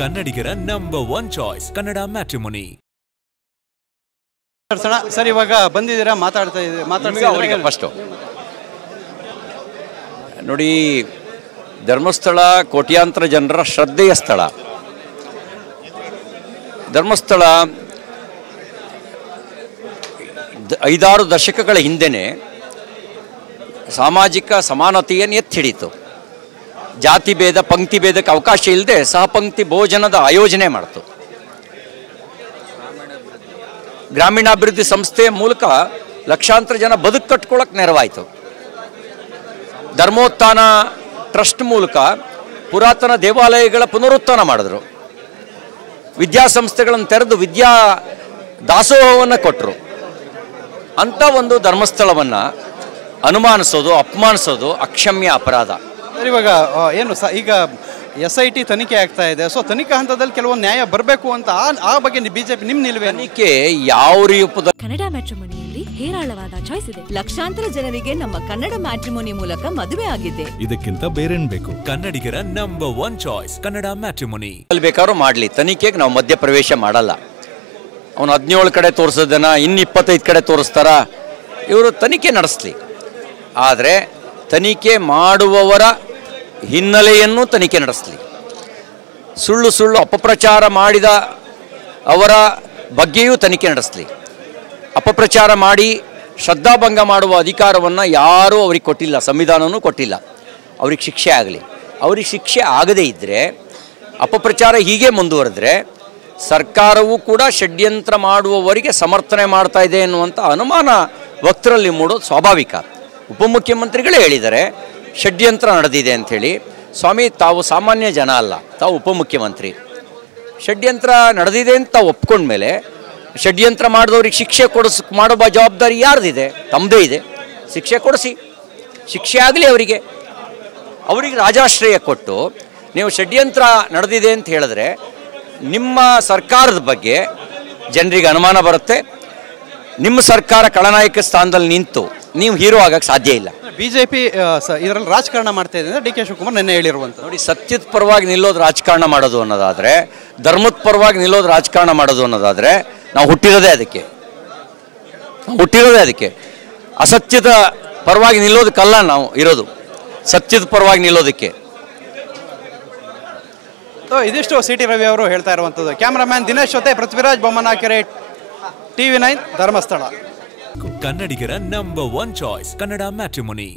ಕನ್ನಡಿಗರ number 1 choice Kannada matrimony. Sir, ಇವಾಗ ಬಂದಿದ್ದೀರಾ, ಮಾತಾಡ್ತಾ ಫಸ್ಟು ನೋಡಿ, ಧರ್ಮಸ್ಥಳ ಕೋಟ್ಯಾಂತರ ಜನರ ಶ್ರದ್ಧೆಯ ಸ್ಥಳ. ಧರ್ಮಸ್ಥಳ 5-6 ದಶಕಗಳ ಹಿಂದೆಯೇ ಸಾಮಾಜಿಕ ಸಮಾನತೆಯನ್ನು ಎತ್ತಿ ಹಿಡಿತು. ಜಾತಿ ಭೇದ ಪಂಕ್ತಿ ಭೇದಕ್ಕೆ ಅವಕಾಶ ಇಲ್ಲದೆ ಸಹಪಂಕ್ತಿ ಭೋಜನದ ಆಯೋಜನೆ ಮಾಡಿತು. ಗ್ರಾಮೀಣಾಭಿವೃದ್ಧಿ ಸಂಸ್ಥೆಯ ಮೂಲಕ ಲಕ್ಷಾಂತರ ಜನ ಬದುಕು ಕಟ್ಕೊಳ್ಳೋಕೆ ನೆರವಾಯಿತು. ಧರ್ಮೋತ್ಥಾನ ಟ್ರಸ್ಟ್ ಮೂಲಕ ಪುರಾತನ ದೇವಾಲಯಗಳ ಪುನರುತ್ಥಾನ ಮಾಡಿದ್ರು. ವಿದ್ಯಾಸಂಸ್ಥೆಗಳನ್ನು ತೆರೆದು ವಿದ್ಯಾ ದಾಸೋಹವನ್ನು ಕೊಟ್ಟರು. ಅಂಥ ಒಂದು ಧರ್ಮಸ್ಥಳವನ್ನು ಅನುಮಾನಿಸೋದು, ಅಪಮಾನಿಸೋದು ಅಕ್ಷಮ್ಯ ಅಪರಾಧ. ಇವಾಗ ಏನು ಈಗ SIT ತನಿಖೆ ಆಗ್ತಾ ಇದೆ. ಸೊ ತನಿಖಾ ಹಂತದಲ್ಲಿ ಕೆಲವೊಂದು ನ್ಯಾಯ ಬರಬೇಕು ಅಂತ ಆ ಬಗ್ಗೆ ಬಿಜೆಪಿ ನಿಮ್ಮ ನಿಲುವೆ? ತನಿಖೆ ಯಾವ ರೂಪದ ಕನ್ನಡ ಮ್ಯಾಟ್ರಿಮೋನಿಯಲ್ಲಿ ಹೇರಳವಾದ ಚಾಯ್ಸ್ ಇದೆ. ಲಕ್ಷಾಂತರ ಜನರಿಗೆ ನಮ್ಮ ಕನ್ನಡ ಮ್ಯಾಟ್ರಿಮೋನಿ ಮೂಲಕ ಮದುವೆ ಆಗಿದೆ. ಇದಕ್ಕಿಂತ ಬೇರೇನ್ ಬೇಕು? ಕನ್ನಡಿಗರ ನಂಬರ್ 1 ಚಾಯ್ಸ್ ಕನ್ನಡ ಮ್ಯಾಟ್ರಿಮೋನಿ. ಬೇಕಾದ್ರೂ ಮಾಡಲಿ, ತನಿಖೆಗೆ ನಾವು ಮಧ್ಯ ಪ್ರವೇಶ ಮಾಡಲ್ಲ. ಅವನು 17 ಕಡೆ ತೋರಿಸೋದನ್ನ ಇನ್ನು 25 ಕಡೆ ತೋರಿಸ್ತಾರ? ಇವರು ತನಿಖೆ ನಡೆಸಲಿ. ಆದರೆ ತನಿಖೆ ಮಾಡುವವರ ಹಿನ್ನೆಲೆಯನ್ನು ತನಿಖೆ ನಡೆಸಲಿ. ಸುಳ್ಳು ಅಪಪ್ರಚಾರ ಮಾಡಿದ ಅವರ ಬಗ್ಗೆಯೂ ತನಿಖೆ ನಡೆಸಲಿ. ಅಪಪ್ರಚಾರ ಮಾಡಿ ಶ್ರದ್ಧಾಭಂಗ ಮಾಡುವ ಅಧಿಕಾರವನ್ನು ಯಾರೂ ಅವ್ರಿಗೆ ಕೊಟ್ಟಿಲ್ಲ, ಸಂವಿಧಾನವೂ ಕೊಟ್ಟಿಲ್ಲ. ಅವ್ರಿಗೆ ಶಿಕ್ಷೆ ಆಗಲಿ. ಅವ್ರಿಗೆ ಶಿಕ್ಷೆ ಆಗದೇ ಇದ್ದರೆ, ಅಪಪ್ರಚಾರ ಹೀಗೆ ಮುಂದುವರೆದ್ರೆ ಸರ್ಕಾರವೂ ಕೂಡ ಷಡ್ಯಂತ್ರ ಮಾಡುವವರಿಗೆ ಸಮರ್ಥನೆ ಮಾಡ್ತಾ ಇದೆ ಎನ್ನುವಂಥ ಅನುಮಾನ ವಕ್ತರಲ್ಲಿ ಮೂಡೋದು ಸ್ವಾಭಾವಿಕ. ಉಪಮುಖ್ಯಮಂತ್ರಿಗಳೇ ಹೇಳಿದ್ದಾರೆ ಷಡ್ಯಂತ್ರ ನಡೆದಿದೆ ಅಂಥೇಳಿ. ಸ್ವಾಮಿ, ತಾವು ಸಾಮಾನ್ಯ ಜನ ಅಲ್ಲ, ತಾವು ಉಪಮುಖ್ಯಮಂತ್ರಿ. ಷಡ್ಯಂತ್ರ ನಡೆದಿದೆ ಅಂತ ತಾವು ಒಪ್ಕೊಂಡ್ಮೇಲೆ ಷಡ್ಯಂತ್ರ ಮಾಡಿದವ್ರಿಗೆ ಶಿಕ್ಷೆ ಮಾಡುವ ಜವಾಬ್ದಾರಿ ಯಾರ್ದಿದೆ? ತಮ್ಮದೇ ಇದೆ. ಶಿಕ್ಷೆ ಕೊಡಿಸಿ, ಶಿಕ್ಷೆ ಆಗಲಿ ಅವರಿಗೆ. ರಾಜಾಶ್ರಯ ಕೊಟ್ಟು ನೀವು ಷಡ್ಯಂತ್ರ ನಡೆದಿದೆ ಅಂತ ಹೇಳಿದ್ರೆ ನಿಮ್ಮ ಸರ್ಕಾರದ ಬಗ್ಗೆ ಜನರಿಗೆ ಅನುಮಾನ ಬರುತ್ತೆ. ನಿಮ್ಮ ಸರ್ಕಾರ ಖಳನಾಯಕ ಸ್ಥಾನದಲ್ಲಿ ನಿಂತು ನೀವು ಹೀರೋ ಆಗಕ್ಕೆ ಸಾಧ್ಯ ಇಲ್ಲ. ಬಿಜೆಪಿ ಇದರಲ್ಲಿ ರಾಜಕಾರಣ ಮಾಡ್ತಾ ಇದೆ ಅಂತ DK ಶಿವಕುಮಾರ್ ನಿನ್ನೆ ಹೇಳಿರುವಂಥ. ನೋಡಿ, ಸತ್ಯದ ಪರವಾಗಿ ನಿಲ್ಲೋದು ರಾಜಕಾರಣ ಮಾಡೋದು ಅನ್ನೋದಾದರೆ, ಧರ್ಮದ ಪರವಾಗಿ ನಿಲ್ಲೋದು ರಾಜಕಾರಣ ಮಾಡೋದು ಅನ್ನೋದಾದರೆ ನಾವು ಹುಟ್ಟಿರೋದೇ ಅದಕ್ಕೆ. ಅಸತ್ಯದ ಪರವಾಗಿ ನಿಲ್ಲೋದಕ್ಕಲ್ಲ ನಾವು ಇರೋದು, ಸತ್ಯದ ಪರವಾಗಿ ನಿಲ್ಲೋದಕ್ಕೆ. ಇದಿಷ್ಟು CT ರವಿ ಅವರು ಹೇಳ್ತಾ ಇರುವಂಥದ್ದು. ಕ್ಯಾಮ್ರಾಮ್ಯಾನ್ ದಿನೇಶ್ ಜೊತೆ ಪೃಥ್ವಿರಾಜ್ ಬೊಮ್ಮನಕೆರೆ, TV9 ಧರ್ಮಸ್ಥಳ. ಕನ್ನಡಿಗರ ನಂಬರ್ 1 ಚಾಯ್ಸ್ ಕನ್ನಡ ಮ್ಯಾಟ್ರಿಮೋನಿ.